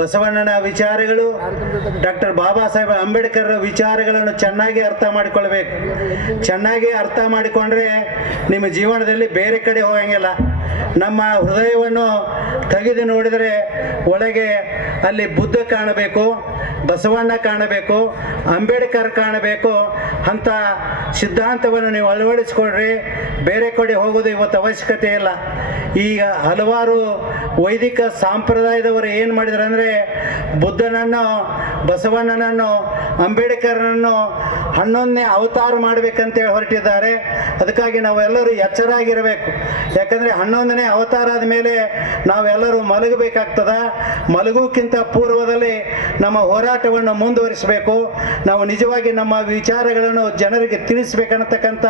ಬಸವಣ್ಣನ ವಿಚಾರಗಳು, ಡಾಕ್ಟರ್ ಬಾಬಾ ಸಾಹೇಬ್ ಅಂಬೇಡ್ಕರ್ ವಿಚಾರಗಳನ್ನು ಚೆನ್ನಾಗಿ ಅರ್ಥ ಮಾಡಿಕೊಳ್ಬೇಕು. ಚೆನ್ನಾಗಿ ಅರ್ಥ ಮಾಡಿಕೊಂಡ್ರೆ ನಿಮ್ಮ ಜೀವನದಲ್ಲಿ ಬೇರೆ ಕಡೆ ಹೋಗಂಗಿಲ್ಲ. ನಮ್ಮ ಹೃದಯವನ್ನು ತೆಗೆದು ನೋಡಿದರೆ ಒಳಗೆ ಅಲ್ಲಿ ಬುದ್ಧ ಕಾಣಬೇಕು, ಬಸವಣ್ಣ ಕಾಣಬೇಕು, ಅಂಬೇಡ್ಕರ್ ಕಾಣಬೇಕು. ಅಂಥ ಸಿದ್ಧಾಂತವನ್ನು ನೀವು ಅಳವಡಿಸ್ಕೊಳ್ರಿ. ಬೇರೆ ಕಡೆ ಹೋಗೋದು ಇವತ್ತು ಅವಶ್ಯಕತೆ ಇಲ್ಲ. ಈಗ ಹಲವಾರು ವೈದಿಕ ಸಂಪ್ರದಾಯದವರು ಏನು ಮಾಡಿದ್ರು ಅಂದರೆ ಬುದ್ಧನನ್ನು, ಬಸವಣ್ಣನನ್ನು, ಅಂಬೇಡ್ಕರ್ನನ್ನು 11ನೇ ಅವತಾರ ಮಾಡಬೇಕಂತೇಳಿ ಹೊರಟಿದ್ದಾರೆ. ಅದಕ್ಕಾಗಿ ನಾವೆಲ್ಲರೂ ಎಚ್ಚರಾಗಿರಬೇಕು. ಯಾಕಂದರೆ 11ನೇ ಅವತಾರ ಆದಮೇಲೆ ನಾವೆಲ್ಲರೂ ಮಲಗಬೇಕಾಗ್ತದ. ಮಲಗೋಕ್ಕಿಂತ ಪೂರ್ವದಲ್ಲಿ ನಮ್ಮ ಹೋರಾಟವನ್ನು ಮುಂದುವರಿಸಬೇಕು. ನಾವು ನಿಜವಾಗಿ ನಮ್ಮ ವಿಚಾರಗಳನ್ನು ಜನರಿಗೆ ತಿಳಿಸಬೇಕನ್ನತಕ್ಕಂಥ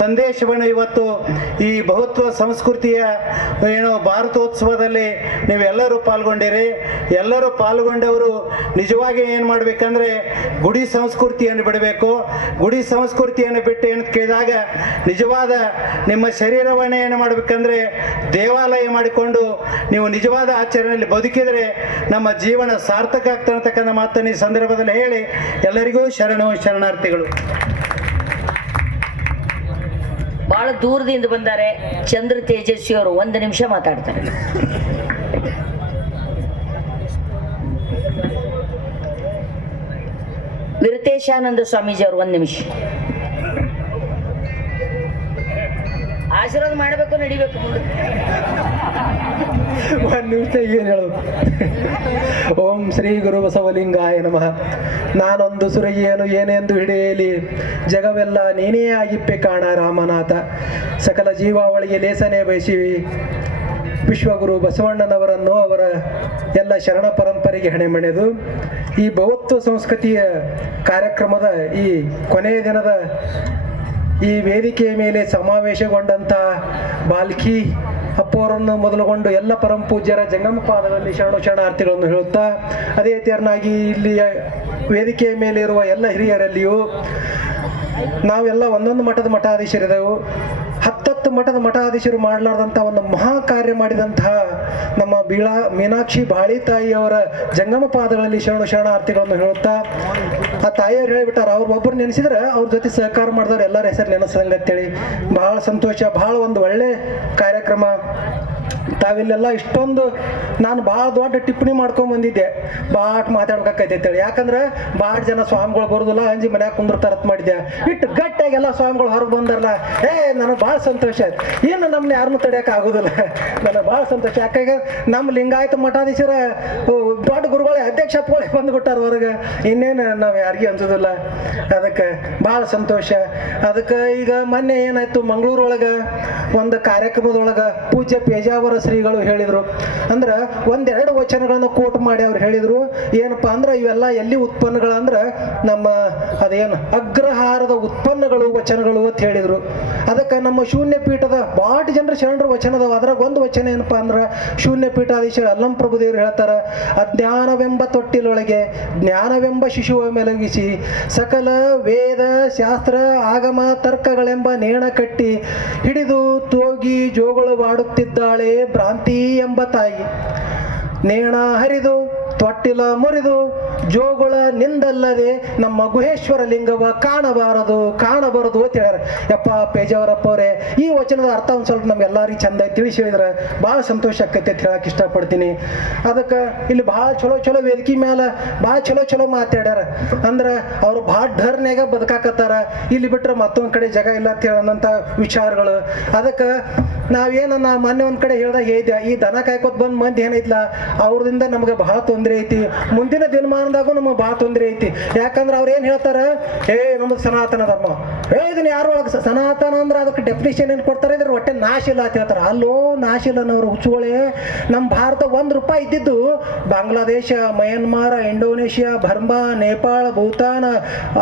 ಸಂದೇಶವನ್ನು ಇವತ್ತು ಈ ಬಹುತ್ವ ಸಂಸ್ಕೃತಿಯ ಭಾರತೋತ್ಸವದಲ್ಲಿ ನೀವೆಲ್ಲರೂ ಪಾಲ್ಗೊಂಡಿರಿ. ಎಲ್ಲರೂ ಪಾಲ್ಗೊಂಡವರು ನಿಜವಾಗಿ ಏನು ಮಾಡಬೇಕಂದ್ರೆ ಗುಡಿ ಸಂಸ್ಕೃತಿಯನ್ನು ಬಿಡಬೇಕು. ಗುಡಿ ಸಂಸ್ಕೃತಿಯನ್ನು ಬಿಟ್ಟು ಏನು ಕೇಳಿದಾಗ ನಿಜವಾದ ನಿಮ್ಮ ಶರೀರವನ್ನೇ ಏನು ಮಾಡಬೇಕಂದ್ರೆ ದೇವಾಲಯ ಮಾಡಿಕೊಂಡು ನೀವು ನಿಜವಾದ ಆಚರಣೆಯಲ್ಲಿ ಬದುಕಿದರೆ ನಮ್ಮ ಜೀವನ ಸಾರ್ಥಕ ಆಗ್ತಾ ಅಂತಕ್ಕಂಥ ಮಾತನ್ನು ಈ ಸಂದರ್ಭದಲ್ಲಿ ಹೇಳಿ ಎಲ್ಲರಿಗೂ ಶರಣಾರ್ಥಿಗಳು. ಬಹಳ ದೂರದಿಂದ ಬಂದಾರೆ ಚಂದ್ರ ತೇಜಸ್ವಿ ಅವರು 1 ನಿಮಿಷ ಮಾತಾಡ್ತಾರೆ. ವಿರತೇಶಾನಂದ ಸ್ವಾಮೀಜಿ ಅವರು 1 ನಿಮಿಷ ಆಶೀರ್ವಾದ ಮಾಡಬೇಕು, ನಡಿಬೇಕು ಮುಂದೆ. 1 ನಿಮಿಷ ಏನು ಹೇಳೋದು? ಓಂ ಶ್ರೀ ಗುರು ಬಸವಲಿಂಗಾಯ ನಮಃ. ನಾನೊಂದು ಸುರಗಿಯನು ಏನೆಂದು ಹಿಡಿಯಲಿ, ಜಗವೆಲ್ಲ ನೀನೇ ಆಗಿಪ್ಪೆ ಕಾಣ ರಾಮನಾಥ. ಸಕಲ ಜೀವಾವಳಿಗೆ ಲೇಸನೆ ಬಯಸಿವಿ, ವಿಶ್ವಗುರು ಬಸವಣ್ಣನವರನ್ನು ಅವರ ಎಲ್ಲ ಶರಣ ಪರಂಪರೆಗೆ ಹಣೆಮಣೆದು ಈ ಬಹುತ್ವ ಸಂಸ್ಕೃತಿಯ ಕಾರ್ಯಕ್ರಮದ ಈ ಕೊನೆಯ ದಿನದ ಈ ವೇದಿಕೆಯ ಮೇಲೆ ಸಮಾವೇಶಗೊಂಡಂಥ ಬಾಲ್ಕಿ ಅಪ್ಪವರನ್ನು ಮೊದಲುಗೊಂಡು ಎಲ್ಲ ಪರಂಪೂಜ್ಯರ ಜಂಗಮ ಪಾದಗಳಲ್ಲಿ ಶರಣಾರ್ಥಿಗಳನ್ನು ಹೇಳುತ್ತಾ, ಅದೇ ತೆರನಾಗಿ ಇಲ್ಲಿಯ ವೇದಿಕೆಯ ಮೇಲೆ ಇರುವ ಎಲ್ಲ ಹಿರಿಯರಲ್ಲಿಯೂ ನಾವೆಲ್ಲ ಒಂದೊಂದು ಮಠದ ಮಠಾಧೀಶರಿದೆವು. 10 ಮಠದ ಮಠಾಧೀಶರು ಮಾಡಲಾರ್ದಂಥ ಒಂದು ಮಹಾ ಕಾರ್ಯ ಮಾಡಿದಂತಹ ನಮ್ಮ ಮೀನಾಕ್ಷಿ ಬಾಳಿ ತಾಯಿಯವರ ಜಂಗಮ ಪಾದಗಳಲ್ಲಿ ಶರಣಾರ್ಥಿಗಳನ್ನು ಹೇಳುತ್ತಾ, ಆ ತಾಯಿಯವ್ರು ಹೇಳಿಬಿಟ್ಟಾರ, ಅವ್ರು ಒಬ್ಬರು ನೆನೆಸಿದ್ರೆ ಅವ್ರ ಜೊತೆ ಸಹಕಾರ ಮಾಡಿದವ್ರು ಎಲ್ಲರ ಹೆಸರು ನೆನೆಸಂಗತ್ತೇಳಿ ಬಹಳ ಸಂತೋಷ. ಬಹಳ ಒಂದು ಒಳ್ಳೆ ಕಾರ್ಯಕ್ರಮ. ತಾವಿಲ್ಲೆಲ್ಲ ಇಷ್ಟೊಂದು ನಾನು ಭಾಳ ದೊಡ್ಡ ಟಿಪ್ಪಣಿ ಮಾಡ್ಕೊಂಡ್ ಬಂದಿದ್ದೆ, ಬಾಟ್ ಮಾತಾಡ್ಬೇಕಾಯ್ತೇಳಿ. ಯಾಕಂದ್ರೆ ಭಾಳ ಜನ ಸ್ವಾಮಿಗಳು ಬರೋದಿಲ್ಲ, ಅಂಜಿ ಮನ್ಯಾಗ ಕುಂದಿರ್ತಾರತ್ ಮಾಡಿದ್ದೆ. ಇಟ್ಟು ಗಟ್ಟಿಯಾಗಿ ಎಲ್ಲ ಸ್ವಾಮಿಗಳು ಹೊರಗೆ ಬಂದಾರಲ್ಲ, ನನಗೆ ಭಾಳ ಸಂತೋಷ ಆಯ್ತು. ಏನು ನಮ್ಮನ್ನ ಯಾರನ್ನೂ ತಡೆಯೋಕೆ ಆಗೋದಿಲ್ಲ. ನನಗೆ ಭಾಳ ಸಂತೋಷ. ಯಾಕಾಗ ನಮ್ಮ ಲಿಂಗಾಯತ ಮಠಾಧೀಶರ ದೊಡ್ಡ ಗುರುಗಳೇ ಅಧ್ಯಕ್ಷಗಳೇ ಬಂದುಬಿಟ್ಟಾರ ಹೊರಗೆ, ಇನ್ನೇನು ನಾವು ಯಾರಿಗೂ ಅನ್ಸೋದಿಲ್ಲ. ಅದಕ್ಕೆ ಭಾಳ ಸಂತೋಷ. ಅದಕ್ಕೆ ಈಗ ಮೊನ್ನೆ ಏನಾಯ್ತು, ಮಂಗಳೂರೊಳಗೆ ಒಂದು ಕಾರ್ಯಕ್ರಮದೊಳಗೆ ಪೂಜ್ಯ ಪೇಜಾವರ ಶ್ರೀಗಳು ಹೇಳಿದರು. ಅಂದ್ರೆ 1-2 ವಚನಗಳನ್ನು ಕೋಟ್ ಮಾಡಿ ಅವ್ರು ಹೇಳಿದರು. ಏನಪ್ಪ ಅಂದ್ರೆ ಇವೆಲ್ಲ ಎಲ್ಲಿ ಉತ್ಪನ್ನಗಳಂದ್ರೆ ನಮ್ಮ ಅದೇನು ಅಗ್ರಹಾರದ ಉತ್ಪನ್ನಗಳು ವಚನಗಳು ಅಂತ ಹೇಳಿದರು. ಅದಕ್ಕೆ ನಮ್ಮ ಶೂನ್ಯ ಪೀಠದ ಭಾಳ ಜನರ ಶರಣರ ವಚನದವ. ಅದ್ರಾಗ ಒಂದು ವಚನ ಏನಪ್ಪ ಅಂದ್ರೆ ಶೂನ್ಯ ಪೀಠಾಧೀಶ ಅಲ್ಲಂ ಪ್ರಭುದೇವರು ಹೇಳ್ತಾರೆ, ಅಜ್ಞಾನವೆಂಬ ತೊಟ್ಟಿಲೊಳಗೆ ಜ್ಞಾನವೆಂಬ ಶಿಶುವ ಮೆಲಗಿಸಿ ಸಕಲ ವೇದ ಶಾಸ್ತ್ರ ಆಗಮ ತರ್ಕಗಳೆಂಬ ನೇಣ ಕಟ್ಟಿ ಹಿಡಿದು ತೋಗಿ ಜೋಗುಳವಾಡುತ್ತಿದ್ದಾಳೆ ಭ್ರಾಂತಿ ಎಂಬ ತಾಯಿ. ನೇಣ ಹರಿದು ತೊಟ್ಟಿಲ ಮುರಿದು ಜೋಗುಳ ನಿಂದಲ್ಲದೆ ನಮ್ಮ ಗುಹೇಶ್ವರ ಲಿಂಗವ ಕಾಣಬಾರದು ಅಂತ ಹೇಳ್ಯಾರ. ಯಪ್ಪ ಪೇಜಾವರಪ್ಪ ಅವರೇ, ಈ ವಚನದ ಅರ್ಥ ಒಂದು ಸ್ವಲ್ಪ ನಮ್ಗೆಲ್ಲರಿಗೆ ಚಂದ ತಿಳಿಸಿ ಹೇಳಿದ್ರೆ ಭಾಳ ಸಂತೋಷ ಆಕೈತೆ ಅಂತ ಹೇಳಕ್ಕೆ ಇಷ್ಟಪಡ್ತೀನಿ. ಅದಕ್ಕೆ ಇಲ್ಲಿ ಭಾಳ ಚಲೋ ವೇದಿಕೆ ಮೇಲೆ ಭಾಳ ಚಲೋ ಮಾತಾಡ್ಯಾರ. ಅಂದ್ರೆ ಅವ್ರು ಭಾಳ ಢರ್ನ್ಯಾಗ ಬದುಕಾಕತ್ತಾರ. ಇಲ್ಲಿ ಬಿಟ್ರೆ ಮತ್ತೊಂದು ಕಡೆ ಜಾಗ ಇಲ್ಲ ಅಂತ ಹೇಳೋಂಥ ವಿಚಾರಗಳು. ಅದಕ್ಕೆ ನಾವೇನ ಮೊನ್ನೆ ಒಂದು ಕಡೆ ಹೇಳ್ದೆ, ಈ ದನ ಕಾಯ್ಕೋತ ಬಂದ್ ಮಂದಿ ಏನೈತ್ಲ ಅವ್ರದಿಂದ ನಮ್ಗೆ ಬಹಳ ತೊಂದರೆ ಐತಿ. ಮುಂದಿನ ದಿನಮಾನದಾಗೂ ನಮಗೆ ಬಹಳ ತೊಂದರೆ ಐತಿ. ಯಾಕಂದ್ರೆ ಅವ್ರು ಏನ್ ಹೇಳ್ತಾರ, ನಮ್ದು ಸನಾತನ ಧರ್ಮ, ಇದನ್ನ ಯಾರು ಒಳಗೆ ಸನಾತನ ಅಂದ್ರೆ ಅದಕ್ಕೆ ಡೆಫಿನಿಷನ್ ಏನ್ ಕೊಡ್ತಾರೆ, ಇದ್ರ ಹೊಟ್ಟೆ ನಾಶ ಇಲ್ಲ ಅಂತ ಹೇಳ್ತಾರ. ಅಲ್ಲೋ ನಾಶ ಇಲ್ಲ ಅನ್ನೋರು ಹುಚ್ಚುಗಳೇ. ನಮ್ಮ ಭಾರತ ₹1 ಇದ್ದಿದ್ದು Bangladesh, Myanmar, Indonesia, Burma, Nepal, Bhutan,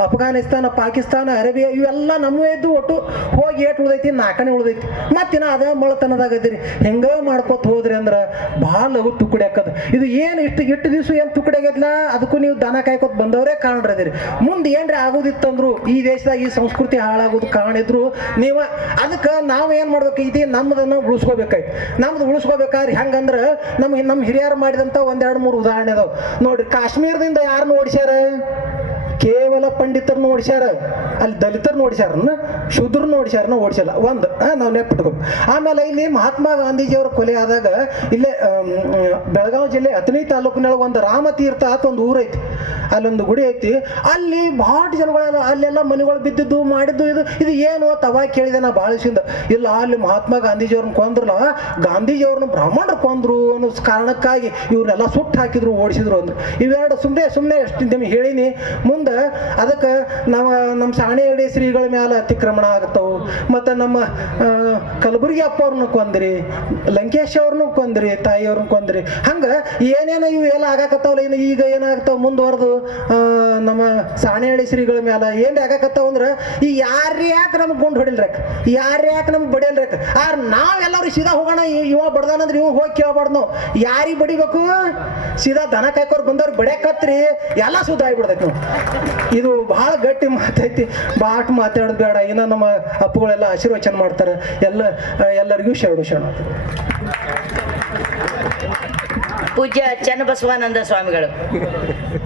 Afghanistan, Pakistan, Arabia ಇವೆಲ್ಲ ನಮ್ಮೇ ಇದ್ದು ಒಟ್ಟು ಹೋಗಿ ಏಟ್ ಉಳ್ದೈತಿ, 4ನೇ ಉಳ್ದೈತಿ. ಮತ್ತಿನ ಅದ ಮೊಳತನದಾಗದಿರಿ. ಹೆಂಗ ಮಾಡ್ಕೊತ ಹೋದ್ರಿ ಅಂದ್ರೆ ಭಾಳ ಲಘು ತುಕ್ಕಡಿ ಹಾಕದ. ಇದು ಏನು ಇಷ್ಟು ದಿವ್ಸ ಏನು ತುಕಡೆ ಆಗೈತ್ಲ ಅದಕ್ಕೂ ನೀವು ದನ ಕಾಯ್ಕೊತ ಬಂದವರೇ ಕಾಣ್ರದಿರಿ. ಮುಂದೆ ಏನ್ರಿ ಆಗೋದಿತ್ತಂದ್ರು ಈ ದೇಶದಾಗ ಈ ಸಂಸ್ಕೃತಿ ಹಾಳಾಗೋದು ಕಾಣಿದ್ರು ನೀವು ಅದಕ್ಕೆ ನಾವು ಏನು ಮಾಡ್ಬೇಕೈತಿ, ನಮ್ಮದನ್ನು ಉಳಿಸ್ಕೋಬೇಕಾಯ್ತು. ನಮ್ದು ಉಳಿಸ್ಕೋಬೇಕಾದ್ರೆ ಹೆಂಗಂದ್ರೆ ನಮ್ಮ ಹಿರಿಯರು ಮಾಡಿದಂಥ ಒಂದೆರಡು ಮೂರು ಉದಾಹರಣೆ ಅದಾವ ನೋಡ್ರಿ. ಕಾಶ್ಮೀರದಿಂದ ಯಾರನ್ನ ಓಡಿಸ್ಯಾರ? ಕೇವಲ ಪಂಡಿತರನ್ನ ಓಡಿಸ್ಯಾರ. ಅಲ್ಲಿ ದಲಿತರನ್ನ ಓಡಿಸ್ಯಾರನ್ನ, ಶೂದ್ರನ್ನ ಓಡಿಸಿಲ್ಲ. ಒಂದು ನಾವು ನೆಪ್ಪಿಟ್ಬೇಕು. ಆಮೇಲೆ ಇಲ್ಲಿ ಮಹಾತ್ಮ ಗಾಂಧೀಜಿಯವರ ಕೊಲೆ ಆದಾಗ ಇಲ್ಲೇ ಬೆಳಗಾವಿ ಜಿಲ್ಲೆ ಅಥಣಿ ತಾಲೂಕಿನೊಳಗೆ ಒಂದು ರಾಮತೀರ್ಥ ಅಂತ ಒಂದು ಊರೈತಿ, ಅಲ್ಲೊಂದು ಗುಡಿ ಐತಿ. ಅಲ್ಲಿ ಭಾಳ ಜನಗಳೆಲ್ಲ ಅಲ್ಲೆಲ್ಲ ಮನೆಗಳು ಬಿದ್ದಿದ್ದು ಮಾಡಿದ್ದು. ಇದು ಏನು ಅಂತ ಅವಾಗ ಕೇಳಿದೆ ನಾ ಭಾಳ ದಿವಸದಿಂದ. ಇಲ್ಲ, ಅಲ್ಲಿ ಮಹಾತ್ಮ ಗಾಂಧೀಜಿಯವ್ರನ್ನ ಕೊಂದ್ರಲ್ಲ, ಗಾಂಧೀಜಿಯವ್ರನ್ನ ಬ್ರಾಹ್ಮಣರು ಕೊಂದ್ರು ಅನ್ನೋ ಕಾರಣಕ್ಕಾಗಿ ಇವ್ರನ್ನೆಲ್ಲ ಸುಟ್ಟು ಹಾಕಿದ್ರು, ಓಡಿಸಿದ್ರು ಅಂದ್ರು. ಇವೆರಡು ಸುಮ್ಮನೆ ಎಷ್ಟು ನಿಮಗೆ ಹೇಳಿನಿ. ಮುಂದೆ ಅದಕ್ಕೆ ನಮ್ಮ ಸಾಣೇಹಳ್ಳಿ ಶ್ರೀಗಳ ಮೇಲೆ ಅತಿಕ್ರಮಣ ಆಗ್ತಾವು. ಮತ್ತು ನಮ್ಮ ಕಲಬುರ್ಗಿ ಅಪ್ಪ ಅವ್ರನ್ನ ಕೊಂದ್ರಿ, ಲಂಕೇಶ್ ಅವ್ರನ್ನ ಕೊಂದ್ರಿ, ತಾಯಿಯವ್ರನ್ನ ಕೊಂದ್ರಿ. ಹಂಗೆ ಏನೇನೋ ಇವು ಎಲ್ಲ ಆಗಾಕತ್ತಾವಲ್ಲ. ಇನ್ನು ಈಗ ಏನಾಗ್ತಾವ ಮುಂದುವರೆದು ನಮ್ಮ ಸಾಣೇಹಳ್ಳಿ ಶ್ರೀಗಳ ಮೇಲೆ ಏನು ಆಗಾಕತ್ತಾವ ಅಂದ್ರೆ ಈ ಯಾರ್ಯಾಕೆ ನಮ್ಗೆ ಗುಂಡು ಹೊಡಿಲ್ರಕ್ಕ, ಯಾರ್ಯಾಕೆ ನಮ್ಗೆ ಬಡಿಯಲ್ರಕ್ಕ. ನಾವೆಲ್ಲರೂ ಸೀದಾ ಹೋಗೋಣ, ಇವ ಬಡ್ದಾನಂದ್ರೆ ಇವ್ ಹೋಗಿ ಕೇಳಬಾರ್ದು. ನಾವು ಯಾರಿಗೆ ಬಡಿಬೇಕು? ಸೀದಾ ದನ ಕಾಯ್ಕೋರು ಬಂದವ್ರು ಬಡಿಯಕತ್ರಿ ಎಲ್ಲ ಸುದ್ದ ಆಗ್ಬಿಡ್ತೈತಿ ನಾವು. ಇದು ಬಹಳ ಗಟ್ಟಿ ಮಾತೈತಿ, ಬಾಟ್ ಮಾತಾಡೋದು ಬೇಡ. ಇನ್ನು ನಮ್ಮ ಅಪ್ಪುಗಳೆಲ್ಲ ಆಶೀರ್ವಚನ ಮಾಡ್ತಾರೆ. ಎಲ್ಲರಿಗೂ ಶರಣ. ಪೂಜ್ಯ ಚನ್ನಬಸವಾನಂದ ಸ್ವಾಮಿಗಳು.